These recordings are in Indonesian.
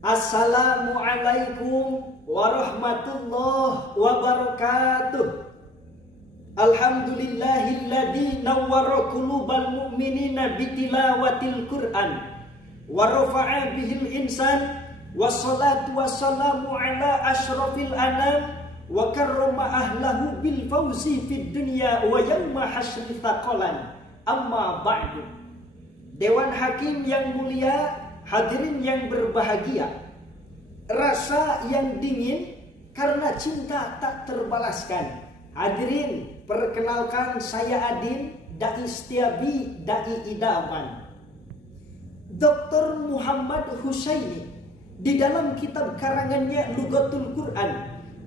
Assalamualaikum warahmatullahi wabarakatuh. Alhamdulillahilladzi nawwara qulubal mu'minina bitilawatil Qur'an wa rafa'a bihil insan, wassalatu wassalamu ala asyrafil anam wa karrama ahlahu bil fawzi fid dunya wa yawma hasyri thaqalan. Amma ba'du. Dewan Hakim yang mulia, hadirin yang berbahagia, rasa yang dingin karena cinta tak terbalaskan. Hadirin, perkenalkan saya Adin, Dai Setiabi, Dai Idaman. Dr. Muhammad Husaini di dalam kitab karangannya Lughatul Quran,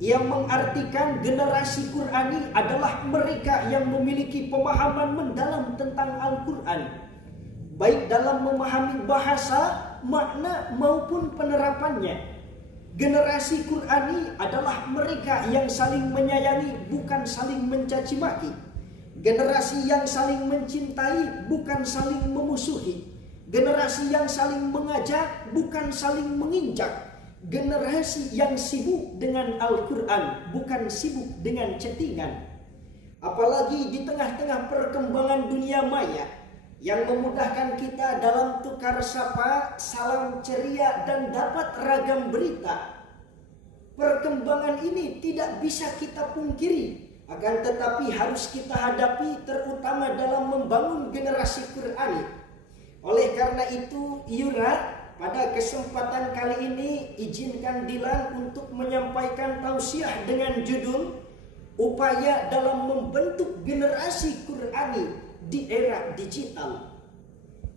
ia mengartikan generasi Qurani adalah mereka yang memiliki pemahaman mendalam tentang Al-Quran, baik dalam memahami bahasa, makna maupun penerapannya. Generasi Qurani adalah mereka yang saling menyayangi, bukan saling mencaci maki. Generasi yang saling mencintai, bukan saling memusuhi. Generasi yang saling mengajak, bukan saling menginjak. Generasi yang sibuk dengan Al-Quran, bukan sibuk dengan chattingan. Apalagi di tengah-tengah perkembangan dunia maya yang memudahkan kita dalam tukar sapa, salam ceria, dan dapat ragam berita. Perkembangan ini tidak bisa kita pungkiri, akan tetapi harus kita hadapi, terutama dalam membangun generasi Qurani. Oleh karena itu, Yura, pada kesempatan kali ini izinkan Dilan untuk menyampaikan tausiah dengan judul Upaya dalam Membentuk Generasi Qurani di Era Digital.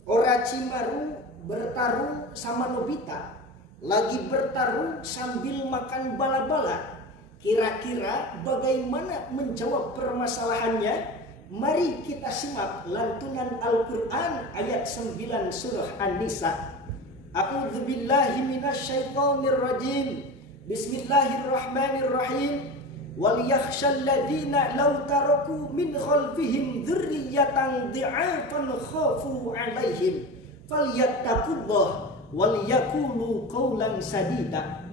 Orochimaru bertarung sama Nobita, lagi bertarung sambil makan bala-bala. Kira-kira bagaimana menjawab permasalahannya? Mari kita simak lantunan Al-Quran ayat 9 surah An-Nisa. A'udzu billahi minasyaitonir rajim. Bismillahirrahmanirrahim. Wal yakhshal ladzina law taraku min khalfihim dzurriyyatan dhi'afan khafu 'alaihim falyattaqullah wal yaqulu qawlan sadida.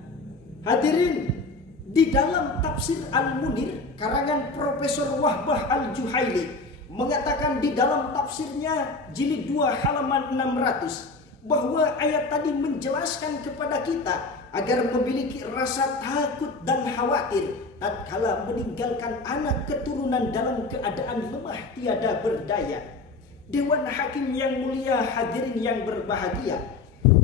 Hadirin, di dalam tafsir Al-Munir karangan Profesor Wahbah Al-Juhaili mengatakan di dalam tafsirnya jilid 2 halaman 600 bahwa ayat tadi menjelaskan kepada kita agar memiliki rasa takut dan khawatir tatkala meninggalkan anak keturunan dalam keadaan lemah tiada berdaya. Dewan Hakim yang mulia, hadirin yang berbahagia,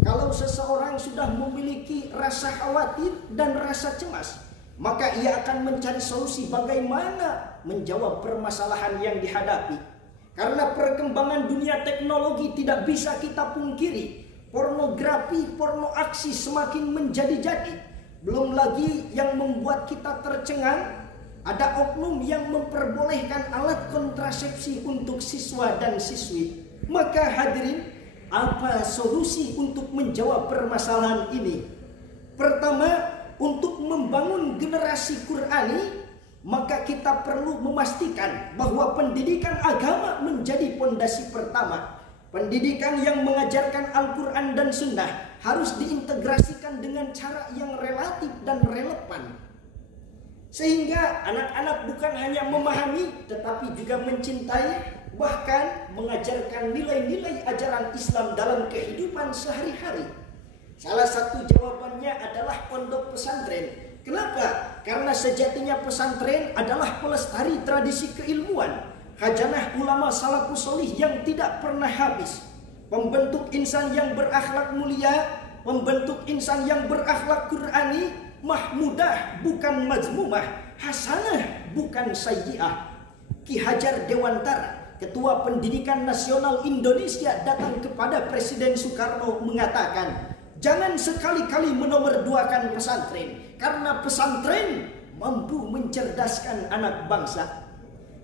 kalau seseorang sudah memiliki rasa khawatir dan rasa cemas, maka ia akan mencari solusi bagaimana menjawab permasalahan yang dihadapi. Karena perkembangan dunia teknologi tidak bisa kita pungkiri, pornografi, porno aksi semakin menjadi-jadi. Belum lagi yang membuat kita tercengang, ada oknum yang memperbolehkan alat kontrasepsi untuk siswa dan siswi. Maka hadirin, apa solusi untuk menjawab permasalahan ini? Pertama, untuk membangun generasi Qurani, maka kita perlu memastikan bahwa pendidikan agama menjadi pondasi pertama. Pendidikan yang mengajarkan Al-Quran dan Sunnah harus diintegrasikan dengan cara yang relatif dan relevan, sehingga anak-anak bukan hanya memahami tetapi juga mencintai, bahkan mengajarkan nilai-nilai ajaran Islam dalam kehidupan sehari-hari. Salah satu jawabannya adalah pondok pesantren. Kenapa? Karena sejatinya pesantren adalah pelestari tradisi keilmuan, khazanah ulama salafus sholih yang tidak pernah habis. Pembentuk insan yang berakhlak mulia, pembentuk insan yang berakhlak Qurani, mahmudah bukan mazmumah, hasanah bukan sayyi'ah. Ki Hajar Dewantara, Ketua Pendidikan Nasional Indonesia, datang kepada Presiden Soekarno mengatakan, jangan sekali-kali menomorduakan pesantren, karena pesantren mampu mencerdaskan anak bangsa.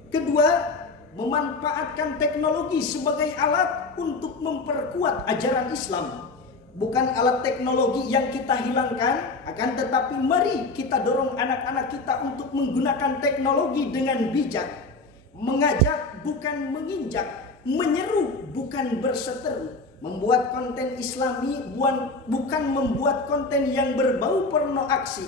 Kedua, memanfaatkan teknologi sebagai alat untuk memperkuat ajaran Islam. Bukan alat teknologi yang kita hilangkan, akan tetapi mari kita dorong anak-anak kita untuk menggunakan teknologi dengan bijak. Mengajak bukan menginjak, menyeru bukan berseteru, Membuat konten Islami bukan membuat konten yang berbau porno aksi.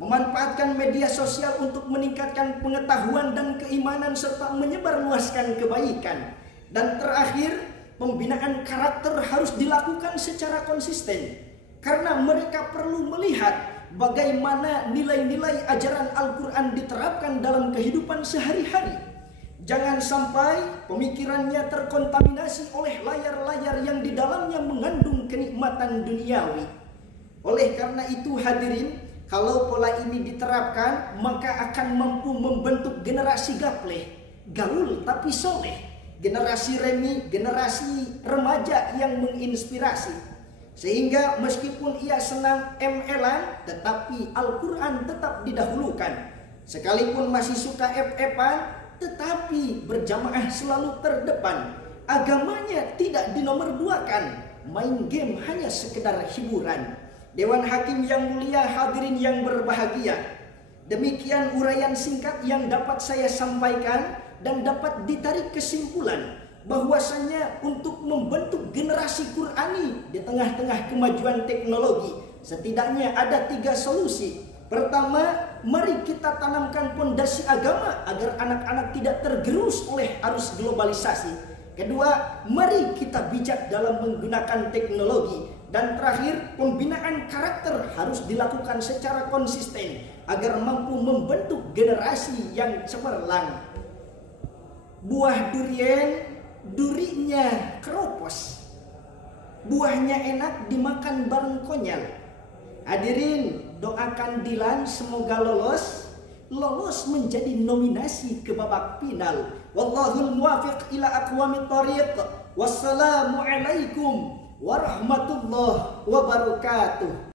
Memanfaatkan media sosial untuk meningkatkan pengetahuan dan keimanan serta menyebarluaskan kebaikan. Dan terakhir, pembinaan karakter harus dilakukan secara konsisten. Karena mereka perlu melihat bagaimana nilai-nilai ajaran Al-Quran diterapkan dalam kehidupan sehari-hari. Jangan sampai pemikirannya terkontaminasi oleh layar-layar yang di dalamnya mengandung kenikmatan duniawi. Oleh karena itu hadirin, kalau pola ini diterapkan, maka akan mampu membentuk generasi gapleh, gaul tapi soleh, generasi remi, generasi remaja yang menginspirasi. Sehingga meskipun ia senang ML-an, tetapi Al-Quran tetap didahulukan. Sekalipun masih suka FF-an, tetapi berjamaah selalu terdepan. Agamanya tidak dinomorduakan. Main game hanya sekedar hiburan. Dewan Hakim yang mulia, hadirin yang berbahagia, demikian uraian singkat yang dapat saya sampaikan, dan dapat ditarik kesimpulan bahwasanya untuk membentuk generasi Qurani di tengah-tengah kemajuan teknologi, setidaknya ada 3 solusi. Pertama, mari kita tanamkan pondasi agama agar anak-anak tidak tergerus oleh arus globalisasi. Kedua, mari kita bijak dalam menggunakan teknologi. Dan terakhir, pembinaan karakter harus dilakukan secara konsisten agar mampu membentuk generasi yang cemerlang. Buah durian, durinya keropos. Buahnya enak dimakan bareng konyol. Hadirin, doakan Dilan semoga lolos menjadi nominasi ke babak final. Wallahul muwafiq ila aqwamit thoriq. Wassalamualaikum warahmatullahi wabarakatuh.